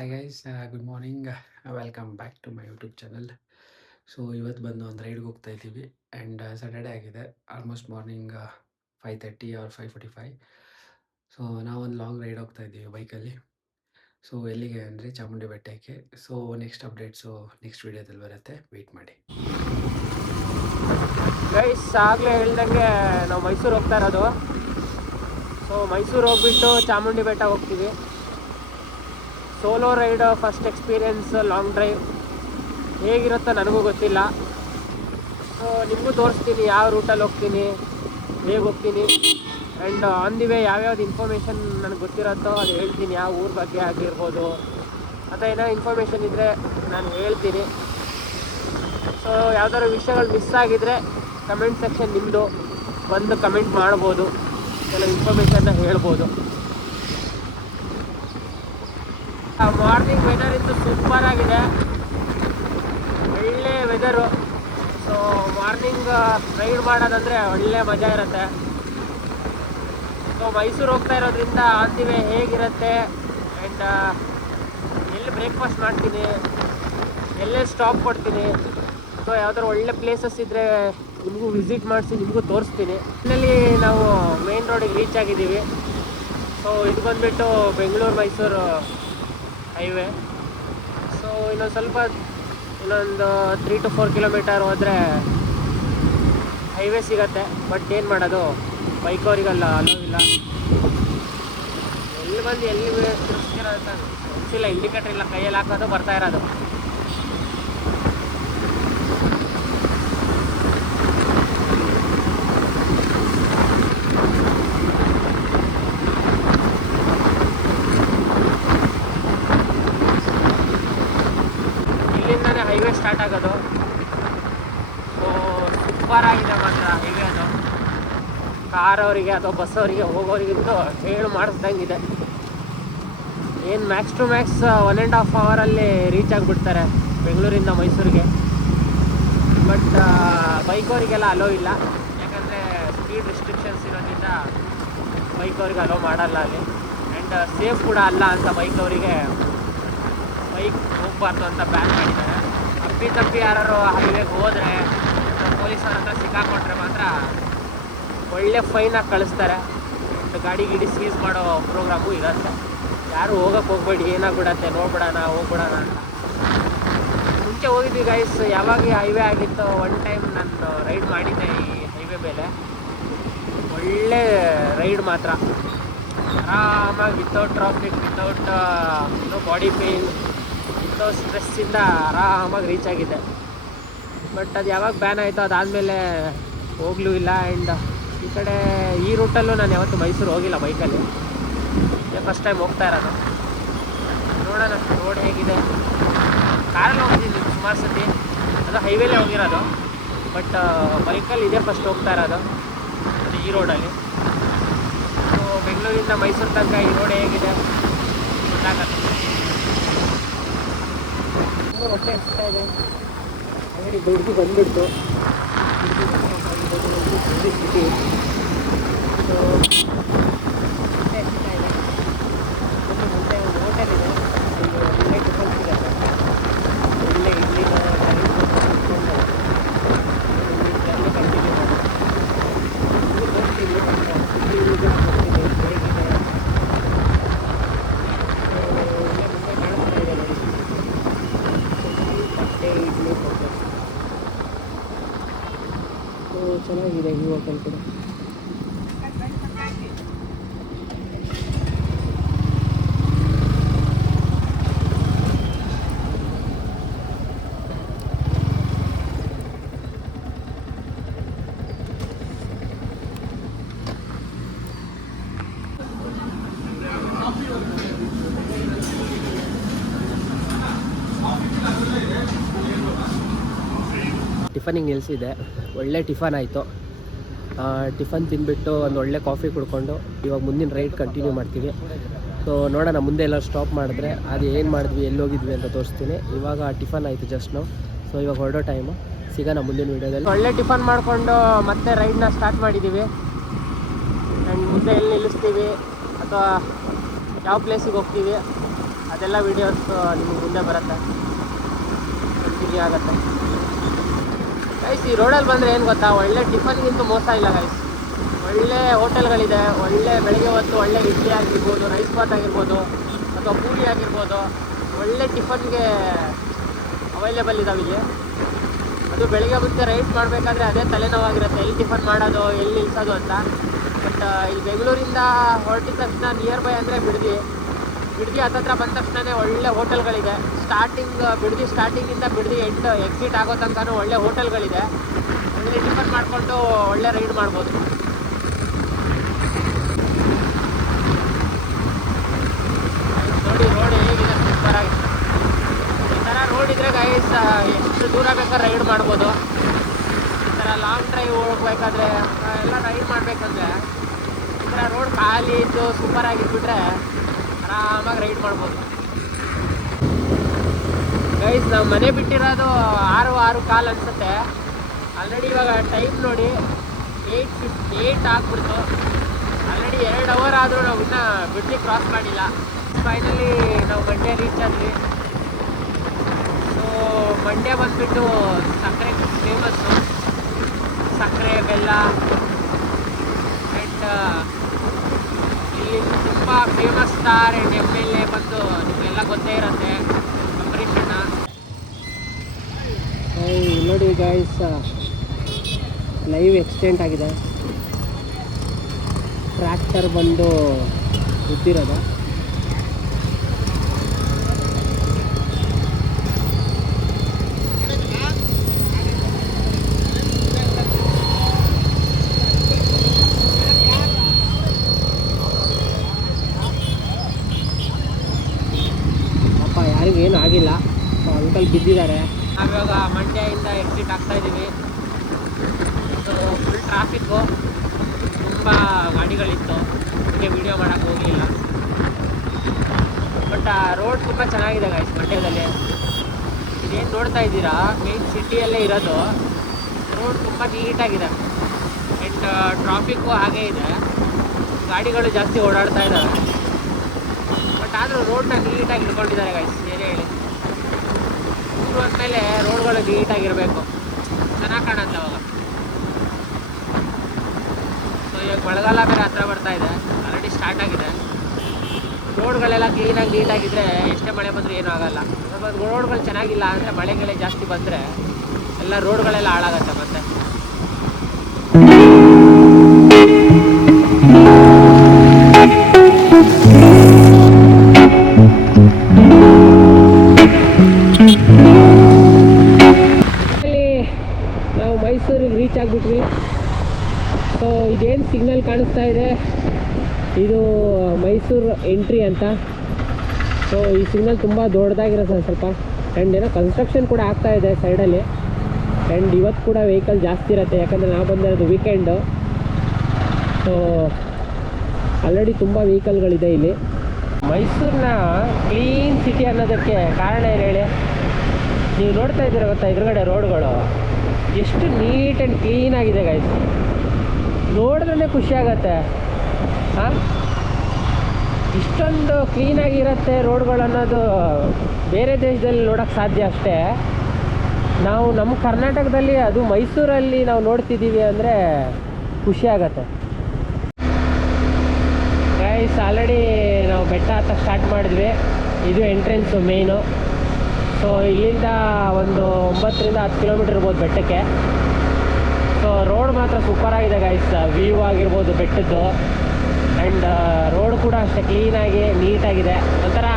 Hi guys, good morning. Welcome back to my YouTube channel. So ಇವತ್ತು ಬಂದು ಒಂದು ರೈಡ್ಗೆ ಹೋಗ್ತಾ ಇದ್ದೀವಿ. ಆ್ಯಂಡ್ ಸ್ಯಾಟರ್ಡೇ ಆಗಿದೆ. Almost morning 5:30 or 5:45. ಸೊ ನಾವೊಂದು ಲಾಂಗ್ ರೈಡ್ ಹೋಗ್ತಾ ಇದ್ದೀವಿ ಬೈಕಲ್ಲಿ. ಸೊ ಎಲ್ಲಿಗೆ ಅಂದರೆ ಚಾಮುಂಡಿ ಬೆಟ್ಟಕ್ಕೆ. ಸೊ ನೆಕ್ಸ್ಟ್ ಅಪ್ಡೇಟ್ಸು ನೆಕ್ಸ್ಟ್ ವೀಡಿಯೋದಲ್ಲಿ ಬರುತ್ತೆ, ವೆಯ್ಟ್ ಮಾಡಿ. ಗೈಸ್ ಆಗಲೇ ಹೇಳ್ದಂಗೆ ನಾವು ಮೈಸೂರು ಹೋಗ್ತಾ ಇರೋದು. ಸೊ ಮೈಸೂರು ಹೋಗ್ಬಿಟ್ಟು ಚಾಮುಂಡಿ ಬೆಟ್ಟ ಹೋಗ್ತೀವಿ. Solo ride first experience, long drive ಹೇಗಿರುತ್ತೋ ನನಗೂ ಗೊತ್ತಿಲ್ಲ. ಸೊ ನಿಮಗೂ ತೋರಿಸ್ತೀನಿ ಯಾವ ರೂಟಲ್ಲಿ ಹೋಗ್ತೀನಿ, ಹೇಗೆ ಹೋಗ್ತೀನಿ, ಆ್ಯಂಡ್ ಆನ್ ದಿ ವೇ ಯಾವ್ಯಾವ್ದು ಇನ್ಫಾರ್ಮೇಷನ್ ನನಗೆ ಗೊತ್ತಿರುತ್ತೋ ಅದು ಹೇಳ್ತೀನಿ. ಯಾವ ಊರ ಬಗ್ಗೆ ಆಗಿರ್ಬೋದು ಅಥವಾ ಏನೋ ಇನ್ಫಾರ್ಮೇಷನ್ ಇದ್ದರೆ ನಾನು ಹೇಳ್ತೀನಿ. ಸೊ ಯಾವ್ದಾದ್ರು ವಿಷಯಗಳು ಮಿಸ್ ಆಗಿದ್ದರೆ ಕಮೆಂಟ್ ಸೆಕ್ಷನ್ ನಿಮ್ಮದು ಬಂದು ಕಮೆಂಟ್ ಮಾಡ್ಬೋದು, ಕೆಲವು ಇನ್ಫಾರ್ಮೇಷನ್ನ ಹೇಳ್ಬೋದು. ಮಾರ್ನಿಂಗ್ ವೆದರ್ ಇತ್ತು ಸೂಪರ್ ಆಗಿದೆ, ಒಳ್ಳೆ ವೆದರು. ಸೊ ಮಾರ್ನಿಂಗ್ ರೈಡ್ ಮಾಡೋದಂದರೆ ಒಳ್ಳೆ ಮಜಾ ಇರುತ್ತೆ. ಸೊ ಮೈಸೂರು ಹೋಗ್ತಾ ಇರೋದ್ರಿಂದ ಆನ್ ದಿ ವೇ ಹೇಗಿರುತ್ತೆ ಆ್ಯಂಡ್ ಎಲ್ಲಿ ಬ್ರೇಕ್ಫಾಸ್ಟ್ ಮಾಡ್ತೀನಿ, ಎಲ್ಲೇ ಸ್ಟಾಪ್ ಕೊಡ್ತೀನಿ, ಸೊ ಯಾವ್ದಾದ್ರು ಒಳ್ಳೆ ಪ್ಲೇಸಸ್ ಇದ್ದರೆ ನಿಮಗೂ ವಿಸಿಟ್ ಮಾಡಿಸಿ ನಿಮಗೂ ತೋರಿಸ್ತೀನಿ. ಇದರಲ್ಲಿ ನಾವು ಮೇನ್ ರೋಡಿಗೆ ರೀಚ್ ಆಗಿದ್ದೀವಿ. ಸೊ ಇದು ಬಂದುಬಿಟ್ಟು ಬೆಂಗಳೂರು ಮೈಸೂರು ಹೈವೇ. ಸೊ ಇನ್ನೊಂದು 3 to 4 ಕಿಲೋಮೀಟರ್ ಹೋದರೆ ಹೈವೇ ಸಿಗತ್ತೆ. ಬಟ್ ಏನು ಮಾಡೋದು, ಬೈಕವರಿಗೆಲ್ಲ ಅಲೋವಿಲ್ಲ. ಎಲ್ಲಿ ಬಂದು ಎಲ್ಲಿ ತಿರುಗಿಸ್ತಿರೋ ಅಂತ ಗೊತ್ತಿಲ್ಲ. ಇಂಡಿಕೇಟರ್ ಇಲ್ಲ, ಕೈಯಲ್ಲಿ ಹಾಕೋದು ಬರ್ತಾ ಇರೋದು. ಇಲ್ಲಿಂದನೇ ಹೈವೇ ಸ್ಟಾರ್ಟ್ ಆಗೋದು. ಸೊ ಸೂಪರ್ ಆಗಿದೆ ಮಾತ್ರ ಹೈವೇ. ಅದು ಕಾರ್ ಅವರಿಗೆ ಅಥವಾ ಬಸ್ ಅವರಿಗೆ ಹೋಗೋರಿಗಿಂತೂ ಹೇಳು ಮಾಡಿಸ್ದಂಗಿದೆ. ಏನು ಮ್ಯಾಕ್ಸ್ ಟು ಮ್ಯಾಕ್ಸ್ 1.5 ಅವರಲ್ಲಿ ರೀಚ್ ಆಗಿಬಿಡ್ತಾರೆ ಬೆಂಗಳೂರಿಂದ ಮೈಸೂರಿಗೆ. ಬಟ್ ಬೈಕವರಿಗೆಲ್ಲ ಅಲೋ ಇಲ್ಲ, ಯಾಕಂದರೆ ಸ್ಪೀಡ್ ರೆಸ್ಟ್ರಿಕ್ಷನ್ಸ್ ಇರೋದ್ರಿಂದ ಬೈಕವ್ರಿಗೆ ಅಲೋ ಮಾಡಲ್ಲ ಅಲ್ಲಿ. ಆ್ಯಂಡ್ ಸೇಫ್ ಕೂಡ ಅಲ್ಲ ಅಂತ ಬೈಕವರಿಗೆ ಬೈಕ್ ಹೋಗಬಾರ್ದು ಅಂತ ಬ್ಯಾನ್ ಮಾಡಿದ್ದಾರೆ. ತಪ್ಪಿ ಯಾರು ಹೈವೇಗೆ ಹೋದರೆ ಪೊಲೀಸರ ಹತ್ರ ಸಿಕ್ಕಾಕೊಂಡ್ರೆ ಮಾತ್ರ ಒಳ್ಳೆ ಫೈನಾಗಿ ಕಳಿಸ್ತಾರೆ. ಗಾಡಿ ಸೀಸ್ ಮಾಡೋ ಪ್ರೋಗ್ರಾಮು ಇರುತ್ತೆ. ಯಾರು ಹೋಗೋಕ್ಕೆ ಹೋಗ್ಬೇಡಿ, ಏನಾಗ್ಬಿಡತ್ತೆ ನೋಡ್ಬಿಡೋಣ ಹೋಗ್ಬಿಡೋಣ ಅಂತ. ಮುಂಚೆ ಹೋಗಿದ್ವಿ ಗೈಸ್, ಯಾವಾಗ ಈ ಹೈವೇ ಆಗಿತ್ತು ಒನ್ ಟೈಮ್ ನಾನು ರೈಡ್ ಮಾಡಿದ್ದೆ ಈ ಹೈವೇ ಮೇಲೆ. ಒಳ್ಳೆ ರೈಡ್ ಮಾತ್ರ, ಆರಾಮಾಗಿ without traffic, without body pain, without ಸ್ಟ್ರೆಸ್ಸಿಂದ ಆರಾಮಾಗಿ ರೀಚ್ ಆಗಿದೆ. ಬಟ್ ಅದು ಯಾವಾಗ ಬ್ಯಾನ್ ಆಯಿತು ಅದಾದಮೇಲೆ ಹೋಗ್ಲೂ ಇಲ್ಲ. ಆ್ಯಂಡ್ ಈ ಕಡೆ ಈ ರೂಟಲ್ಲೂ ನಾನು ಯಾವತ್ತೂ ಮೈಸೂರು ಹೋಗಿಲ್ಲ ಬೈಕಲ್ಲಿ, ಫಸ್ಟ್ ಟೈಮ್ ಹೋಗ್ತಾ ಇರೋದು. ನೋಡೋಣ ರೋಡ್ ಹೇಗಿದೆ. ಕಾರಲ್ಲಿ ಹೋಗಿದ್ದೀನಿ ಸುಮಾರು ಸತಿ, ಅದು ಹೈವೇಲೇ ಹೋಗಿರೋದು. ಬಟ್ ಬೈಕಲ್ಲಿ ಇದೇ ಫಸ್ಟ್ ಹೋಗ್ತಾ ಇರೋದು, ಅದು ಈ ರೋಡಲ್ಲಿ. ಸೊ ಬೆಂಗಳೂರಿಂದ ಮೈಸೂರು ತನಕ ಈ ರೋಡ್ ಹೇಗಿದೆ ಗೊತ್ತಾಗತ್ತೆ. ಹೊಟ್ಟೆ ಹಚ್ತಾ ಇದೆ, ಅಂಗಡಿ ದುಡ್ಡು ಬಂದುಬಿಡ್ತು. ಸಿಟಿ ಸೊ ಹೊಟ್ಟೆ ಹಚ್ತಾ ಇದೆ. ಮುಂದೆ ಒಂದು ಹೋಟೆಲ್ ಇದೆ, ಅಲ್ಲಿ ಒಳ್ಳೆ ಟಿಫನ್ ಸಿಗುತ್ತೆ. ಒಳ್ಳೆ ಇಡ್ಲಿನ ಇಟ್ಕೊಂಡು ಜರ್ನಿ ಕಂಟಿನ್ಯೂ ಮಾಡಿ ತೋರಿಸ್ತೀನಿ. ಹೇಗಿದೆ ಒಳ್ಳೆ ಮುಂದೆ ಕಾಣಿಸ್ತಾ ಇದೆ ನೋಡಿ, ಬಟ್ಟೆ ಇಡ್ಲಿ ಕೊಟ್ಟು. ಸೊ ಚೆನ್ನಾಗಿದೆ ಈ ಹೋಟೆಲ್ ಕೂಡ. ಟಿಫನಿಗೆ ನಿಲ್ಲಿಸಿದೆ, ಒಳ್ಳೆ ಟಿಫನ್ ಆಯಿತು. ಟಿಫನ್ ತಿಂದುಬಿಟ್ಟು ಒಂದು ಒಳ್ಳೆ ಕಾಫಿ ಕುಡ್ಕೊಂಡು ಇವಾಗ ಮುಂದಿನ ರೈಡ್ ಕಂಟಿನ್ಯೂ ಮಾಡ್ತೀವಿ. ಸೊ ನೋಡೋಣ ಮುಂದೆ ಎಲ್ಲ ಸ್ಟಾಪ್ ಮಾಡಿದ್ರೆ ಅದು ಏನು ಮಾಡಿದ್ವಿ, ಎಲ್ಲಿ ಹೋಗಿದ್ವಿ ಅಂತ ತೋರಿಸ್ತೀನಿ. ಇವಾಗ ಟಿಫನ್ ಆಯಿತು ಜಸ್ಟ್ ನಾವು. ಸೊ ಇವಾಗ ಹೊರಡೋ ಟೈಮು, ಸಿಗೋಣ ಮುಂದಿನ ವೀಡಿಯೋದಲ್ಲಿ. ಒಳ್ಳೆ ಟಿಫನ್ ಮಾಡಿಕೊಂಡು ಮತ್ತೆ ರೈಡ್ನ ಸ್ಟಾರ್ಟ್ ಮಾಡಿದ್ದೀವಿ. ಆ್ಯಂಡ್ ಮುಂದೆ ಎಲ್ಲಿ ನಿಲ್ಲಿಸ್ತೀವಿ ಅಥವಾ ಯಾವ ಪ್ಲೇಸಿಗೆ ಹೋಗ್ತೀವಿ ಅದೆಲ್ಲ ವೀಡಿಯೋಸ್ ನಿಮಗೆ ಮುಂದೆ ಬರುತ್ತೆ, ಕಂಟಿನ್ಯೂ ಆಗುತ್ತೆ ಗೈಸ್. ಈ ರೋಡಲ್ಲಿ ಬಂದರೆ ಏನು ಗೊತ್ತಾ, ಒಳ್ಳೆ ಟಿಫನ್ಗಿಂತೂ ಮೋಸ ಇಲ್ಲ ಗೈಸ್. ಒಳ್ಳೆ ಹೋಟೆಲ್ಗಳಿದೆ, ಒಳ್ಳೆ ಬೆಳಗ್ಗೆ ಹೊತ್ತು ಒಳ್ಳೆ ಇಡ್ಲಿ ಆಗಿರ್ಬೋದು, ರೈಸ್ ಬಾತ್ ಆಗಿರ್ಬೋದು, ಅಥವಾ ಪೂರಿ ಆಗಿರ್ಬೋದು, ಒಳ್ಳೆ ಟಿಫನ್ಗೆ ಅವೈಲೇಬಲ್ ಇದಾವೆ ಇಲ್ಲಿ. ಅದು ಬೆಳಗ್ಗೆ ಮುಂಚೆ ರೈಡ್ ಮಾಡಬೇಕಾದ್ರೆ ಅದೇ ತಲೆನೋವಾಗಿರುತ್ತೆ, ಎಲ್ಲಿ ಟಿಫನ್ ಮಾಡೋದು, ಎಲ್ಲಿ ನಿಲ್ಸೋದು ಅಂತ. ಬಟ್ ಇಲ್ಲಿ ಬೆಂಗಳೂರಿಂದ ಹೊರಟಿದ ತಕ್ಷಣ ನಿಯರ್ ಬೈ ಅಂದರೆ ಬಿಡದಿ ಹತ್ತತ್ರ ಬಂದ ತಕ್ಷಣವೇ ಒಳ್ಳೆ ಹೋಟೆಲ್ಗಳಿದೆ. ಬಿಡದಿ ಸ್ಟಾರ್ಟಿಂಗಿಂದ ಬಿಡದಿ ಎಕ್ಸಿಟ್ ಆಗೋ ತನಕನೂ ಒಳ್ಳೆ ಹೋಟೆಲ್ಗಳಿದೆ. ಒಳ್ಳೆ ಟಿಫನ್ ಮಾಡಿಕೊಂಡು ಒಳ್ಳೆ ರೈಡ್ ಮಾಡ್ಬೋದು. ನೋಡಿ ರೋಡ್ ಹೇಗಿದೆ, ಸೂಪರಾಗಿ. ಈ ಥರ ರೋಡ್ ಇದ್ದರೆ ಗೈಸ್ ಎಷ್ಟು ದೂರ ಬೇಕಾದ್ರೆ ರೈಡ್ ಮಾಡ್ಬೋದು. ಈ ಥರ ಲಾಂಗ್ ಡ್ರೈವ್ ಹೋಗ್ಬೇಕಾದ್ರೆ ಎಲ್ಲ ರೈಡ್ ಮಾಡಬೇಕಂದ್ರೆ ಈ ಥರ ರೋಡ್ ಖಾಲಿ ಇದ್ದು ಸೂಪರಾಗಿದ್ಬಿಟ್ರೆ ಆರಾಮಾಗಿ ರೈಡ್ ಮಾಡ್ಬೋದು ಗೈಸ್. ನಾವು ಮನೆ ಬಿಟ್ಟಿರೋದು 6:15 ಅನಿಸುತ್ತೆ. ಆಲ್ರೆಡಿ ಇವಾಗ ಟೈಮ್ ನೋಡಿ 8 ಆಗ್ಬಿಡ್ತು. ಆಲ್ರೆಡಿ 2 ಅವರ್ ಆದರೂ ನಾವು ಇನ್ನೂ ಬಿಡ್ಲಿ ಕ್ರಾಸ್ ಮಾಡಿಲ್ಲ. ಫೈನಲಿ ನಾವು ಮಂಡ್ಯ ರೀಚ್ ಆದ್ವಿ. ಸೊ ಮಂಡ್ಯ ಬಂದುಬಿಟ್ಟು ಸಕ್ಕರೆ ಫೇಮಸ್ಸು, ಸಕ್ಕರೆ ಬೆಲ್ಲ. ಆ್ಯಂಡ್ ಇಲ್ಲಿ ತುಂಬ ಫೇಮಸ್ ಸ್ಟಾರ್ ಆ್ಯಂಡ್ MLA ಬಂದು ನಿಮಗೆಲ್ಲ ಗೊತ್ತೇ ಇರುತ್ತೆ, ಅಂಬರೀಷಣ್ಣ. ನೋಡಿ ಗೈಸ್, ಲೈವ್ ಎಕ್ಸ್ಟೆಂಟ್ ಆಗಿದೆ. ಟ್ರ್ಯಾಕ್ಟರ್ ಬಂದು ಉದ್ದಿರೋದು. ಯಾರಿಗೇನು ಆಗಿಲ್ಲ, ಅಂಕಲ್ ಬಿದ್ದಿದ್ದಾರೆ. ನಾವಿವಾಗ ಮಂಡ್ಯದಿಂದ ಎಕ್ಸಿಟ್ ಆಗ್ತಾ ಇದ್ದೀವಿ. ಸೊ ಫುಲ್ ಟ್ರಾಫಿಕ್ಕು, ತುಂಬ ಗಾಡಿಗಳಿತ್ತು, ಅದಕ್ಕೆ ವೀಡಿಯೋ ಮಾಡೋಕ್ಕೆ ಹೋಗಲಿಲ್ಲ. ಬಟ್ ರೋಡ್ ತುಂಬ ಚೆನ್ನಾಗಿದೆ ಗೈಸ್ ಮಂಡ್ಯದಲ್ಲಿ. ಇದೇನು ನೋಡ್ತಾ ಇದ್ದೀರಾ, ಮೇನ್ ಸಿಟಿಯಲ್ಲೇ ಇರೋದು. ರೋಡ್ ತುಂಬ ನೀಟಾಗಿದೆ. ಆ್ಯಂಡ್ ಟ್ರಾಫಿಕ್ಕು ಹಾಗೇ ಇದೆ, ಗಾಡಿಗಳು ಜಾಸ್ತಿ ಓಡಾಡ್ತಾ ಇದ್ದಾವೆ. ಬಟ್ ಆದರೂ ರೋಡ್ನ ನೀಟಾಗಿ ಇಟ್ಕೊಂಡಿದ್ದಾರೆ ಗೈಸ್. ಏನೇ ಹೇಳಿ, ಊರು ಅಂದಮೇಲೆ ರೋಡ್ಗಳು ನೀಟಾಗಿರಬೇಕು, ಚೆನ್ನಾಗಿ ಕಾಣುತ್ತೆ ಅವಾಗ. ಸೊ ಇವಾಗ ಮಳೆಗಾಲ ಬೇರೆ ಹತ್ರ ಬರ್ತಾ ಇದೆ, ಆಲ್ರೆಡಿ ಸ್ಟಾರ್ಟ್ ಆಗಿದೆ. ರೋಡ್ಗಳೆಲ್ಲ ಕ್ಲೀನಾಗಿ ನೀಟಾಗಿದ್ದರೆ ಎಷ್ಟೇ ಮಳೆ ಬಂದರೂ ಏನೂ ಆಗೋಲ್ಲ. ರೋಡ್ಗಳು ಚೆನ್ನಾಗಿಲ್ಲ ಅಂದರೆ ಮಳೆಗಳೇ ಜಾಸ್ತಿ ಬಂದರೆ ಎಲ್ಲ ರೋಡ್ಗಳೆಲ್ಲ ಹಾಳಾಗತ್ತೆ ಮತ್ತೆ. ನಾವು ಮೈಸೂರಿಗೆ ರೀಚ್ ಆಗಿಬಿಟ್ವಿ. ಸೊ ಇದೇನು ಸಿಗ್ನಲ್ ಕಾಣಿಸ್ತಾ ಇದೆ, ಇದು ಮೈಸೂರು ಎಂಟ್ರಿ ಅಂತ. ಸೊ ಈ ಸಿಗ್ನಲ್ ತುಂಬ ದೊಡ್ಡದಾಗಿರುತ್ತೆ ಸ್ವಲ್ಪ. ಆ್ಯಂಡ್ ಏನೋ ಕನ್ಸ್ಟ್ರಕ್ಷನ್ ಕೂಡ ಆಗ್ತಾ ಇದೆ ಸೈಡಲ್ಲಿ. ಆ್ಯಂಡ್ ಇವತ್ತು ಕೂಡ ವೆಹಿಕಲ್ ಜಾಸ್ತಿ ಇರುತ್ತೆ, ಯಾಕಂದರೆ ನಾವು ಬಂದಿರೋದು ವೀಕೆಂಡು. ಸೊ ಆಲ್ರೆಡಿ ತುಂಬ ವೆಹಿಕಲ್ಗಳಿದೆ ಇಲ್ಲಿ. ಮೈಸೂರನ್ನ ಕ್ಲೀನ್ ಸಿಟಿ ಅನ್ನೋದಕ್ಕೆ ಕಾರಣ ಏನು ಹೇಳಿ, ನೀವು ನೋಡ್ತಾ ಇದ್ದೀರ ಗೊತ್ತಾ ಎದುರುಗಡೆ ರೋಡ್ಗಳು ಎಷ್ಟು ನೀಟ್ ಆ್ಯಂಡ್ ಕ್ಲೀನ್ ಆಗಿದೆ ಗೈಸ್. ನೋಡಿದ್ರೇ ಖುಷಿ ಆಗುತ್ತೆ. ಹಾಂ, ಇಷ್ಟೊಂದು ಕ್ಲೀನಾಗಿರುತ್ತೆ ರೋಡ್ಗಳು ಅನ್ನೋದು ಬೇರೆ ದೇಶದಲ್ಲಿ ನೋಡೋಕ್ಕೆ ಸಾಧ್ಯ ಅಷ್ಟೇ. ನಾವು ನಮ್ಮ ಕರ್ನಾಟಕದಲ್ಲಿ, ಅದು ಮೈಸೂರಲ್ಲಿ ನಾವು ನೋಡ್ತಿದ್ದೀವಿ ಅಂದರೆ ಖುಷಿ ಆಗುತ್ತೆ ಗೈಸ್. ಆಲ್ರೆಡಿ ನಾವು ಬೆಟ್ಟ ಹತ್ತಕ್ಕೆ ಸ್ಟಾರ್ಟ್ ಮಾಡಿದ್ವಿ. ಇದು ಎಂಟ್ರೆನ್ಸು ಮೇಯ್ನು. ಸೊ ಇಲ್ಲಿಂದ ಒಂದು 9 ರಿಂದ 10 ಕಿಲೋಮೀಟ್ರ್ ಇರ್ಬೋದು ಬೆಟ್ಟಕ್ಕೆ. ಸೊ ರೋಡ್ ಮಾತ್ರ ಸೂಪರಾಗಿದೆ ಗೈಸ್, ವ್ಯೂ ಆಗಿರ್ಬೋದು ಬೆಟ್ಟದ್ದು. ಆ್ಯಂಡ್ ರೋಡ್ ಕೂಡ ಅಷ್ಟೇ ಕ್ಲೀನಾಗಿ ನೀಟಾಗಿದೆ. ಒಂಥರ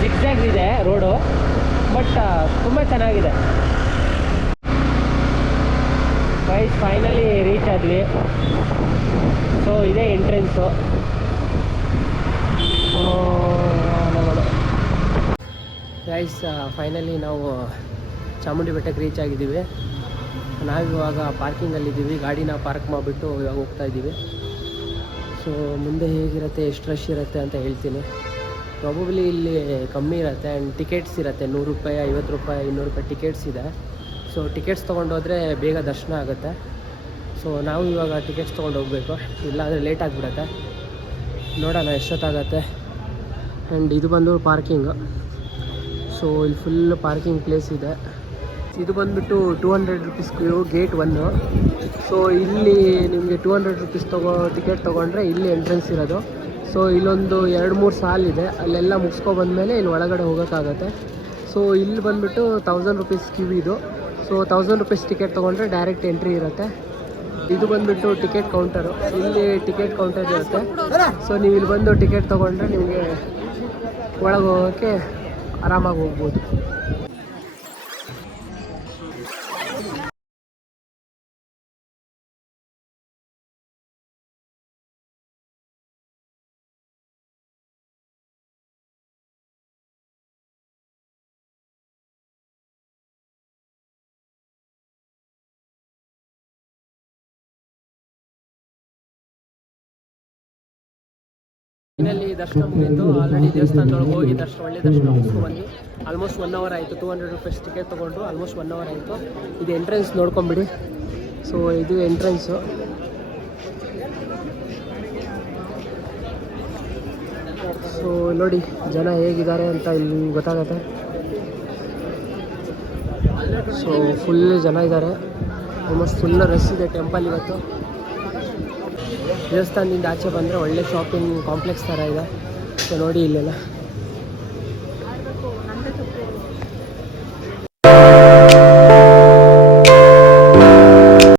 ಜಿಗ್ಜ್ಯಾಗ್ ಇದೆ ರೋಡು, ಬಟ್ ತುಂಬ ಚೆನ್ನಾಗಿದೆ ಗೈಸ್. ಫೈನಲಿ ರೀಚ್ ಆದ್ವಿ. ಸೊ ಇದೇ ಎಂಟ್ರೆನ್ಸು. ಗೈಸ್ ಫೈನಲಿ ನಾವು ಚಾಮುಂಡಿ ಬೆಟ್ಟಕ್ಕೆ ರೀಚ್ ಆಗಿದ್ದೀವಿ. ನಾವಿವಾಗ ಪಾರ್ಕಿಂಗಲ್ಲಿದ್ದೀವಿ, ಗಾಡಿನ ಪಾರ್ಕ್ ಮಾಡಿಬಿಟ್ಟು ಇವಾಗ ಹೋಗ್ತಾ ಇದ್ದೀವಿ. ಸೊ ಮುಂದೆ ಹೇಗಿರುತ್ತೆ, ಎಷ್ಟು ರಶ್ ಇರುತ್ತೆ ಅಂತ ಹೇಳ್ತೀನಿ. ಪ್ರಾಬಬ್ಲಿ ಇಲ್ಲಿ ಕಮ್ಮಿ ಇರುತ್ತೆ. ಆ್ಯಂಡ್ ಟಿಕೆಟ್ಸ್ ಇರುತ್ತೆ, 100 ರೂಪಾಯಿ, 50 ರೂಪಾಯಿ, 200 ರೂಪಾಯಿ ಟಿಕೆಟ್ಸ್ ಇದೆ. ಸೊ ಟಿಕೆಟ್ಸ್ ತೊಗೊಂಡೋದ್ರೆ ಬೇಗ ದರ್ಶನ ಆಗುತ್ತೆ. ಸೊ ನಾವು ಇವಾಗ ಟಿಕೆಟ್ಸ್ ತೊಗೊಂಡು ಹೋಗಬೇಕು, ಇಲ್ಲಾಂದರೆ ಲೇಟ್ ಆಗಿಬಿಡುತ್ತೆ. ನೋಡೋಣ ಎಷ್ಟೊತ್ತಾಗತ್ತೆ. ಆ್ಯಂಡ್ ಇದು ಬಂದು ಪಾರ್ಕಿಂಗ್. ಸೊ ಇಲ್ಲಿ ಫುಲ್ ಪಾರ್ಕಿಂಗ್ ಪ್ಲೇಸ್ ಇದೆ. ಇದು ಬಂದುಬಿಟ್ಟು 200 ರುಪೀಸ್ ಗೇಟ್ 1. ಸೊ ಇಲ್ಲಿ ನಿಮಗೆ 200 ರುಪೀಸ್ ಟಿಕೆಟ್ ತೊಗೊಂಡ್ರೆ ಇಲ್ಲಿ ಎಂಟ್ರೆನ್ಸ್ ಇರೋದು. ಸೊ ಇಲ್ಲೊಂದು 2-3 ಸಾಲಿದೆ, ಅಲ್ಲೆಲ್ಲ ಮುಗಿಸ್ಕೊಬಂದ್ಮೇಲೆ ಇಲ್ಲಿ ಒಳಗಡೆ ಹೋಗೋಕ್ಕಾಗತ್ತೆ. ಸೊ ಇಲ್ಲಿ ಬಂದುಬಿಟ್ಟು 1000 ರುಪೀಸ್ ಇದು. ಸೊ 1000 ರುಪೀಸ್ ಟಿಕೆಟ್ ತೊಗೊಂಡ್ರೆ ಡೈರೆಕ್ಟ್ ಎಂಟ್ರಿ ಇರುತ್ತೆ. ಇದು ಬಂದುಬಿಟ್ಟು ಟಿಕೆಟ್ ಕೌಂಟರು. ಇಲ್ಲಿ ಟಿಕೆಟ್ ಕೌಂಟರ್ ಇರುತ್ತೆ. ಸೊ ನೀವು ಇಲ್ಲಿ ಬಂದು ಟಿಕೆಟ್ ತೊಗೊಂಡ್ರೆ ನಿಮಗೆ ಒಳಗೆ ಹೋಗೋಕ್ಕೆ ಆರಾಮಾಗಿ ಹೋಗ್ಬೋದು. ಫೈನಲಿ ದರ್ಶನ ಮುಗಿತು. ಆಲ್ರೆಡಿ ದೇವಸ್ಥಾನದೊಳಗೆ ಹೋಗಿ ಒಳ್ಳೆ ದರ್ಶನ ಮುಗಿಸ್ಕೊಂಡ್ಬಂದು ಆಲ್ಮೋಸ್ಟ್ 1 ಅವರ್ ಆಯಿತು. 200 ರುಪೀಸ್ ಟಿಕೆಟ್ ತೊಗೊಂಡು ಆಲ್ಮೋಸ್ಟ್ 1 ಅವರ್ ಆಯಿತು. ಇದು ಎಂಟ್ರೆನ್ಸ್ ನೋಡ್ಕೊಂಬಿಡಿ. ಸೊ ಇದು ಎಂಟ್ರೆನ್ಸು. ಸೊ ನೋಡಿ ಜನ ಹೇಗಿದ್ದಾರೆ ಅಂತ ಇಲ್ಲಿ ಗೊತ್ತಾಗತ್ತೆ. ಸೊ ಫುಲ್ ಜನ ಇದ್ದಾರೆ, ಆಲ್ಮೋಸ್ಟ್ ಫುಲ್ ರಶ್ ಇದೆ ಟೆಂಪಲ್ ಇವತ್ತು. ದೇವಸ್ಥಾನದಿಂದ ಆಚೆ ಬಂದರೆ ಒಳ್ಳೆ ಶಾಪಿಂಗ್ ಕಾಂಪ್ಲೆಕ್ಸ್ ಥರ ಇದೆ. ಸೊ ನೋಡಿ ಇಲ್ಲೆಲ್ಲ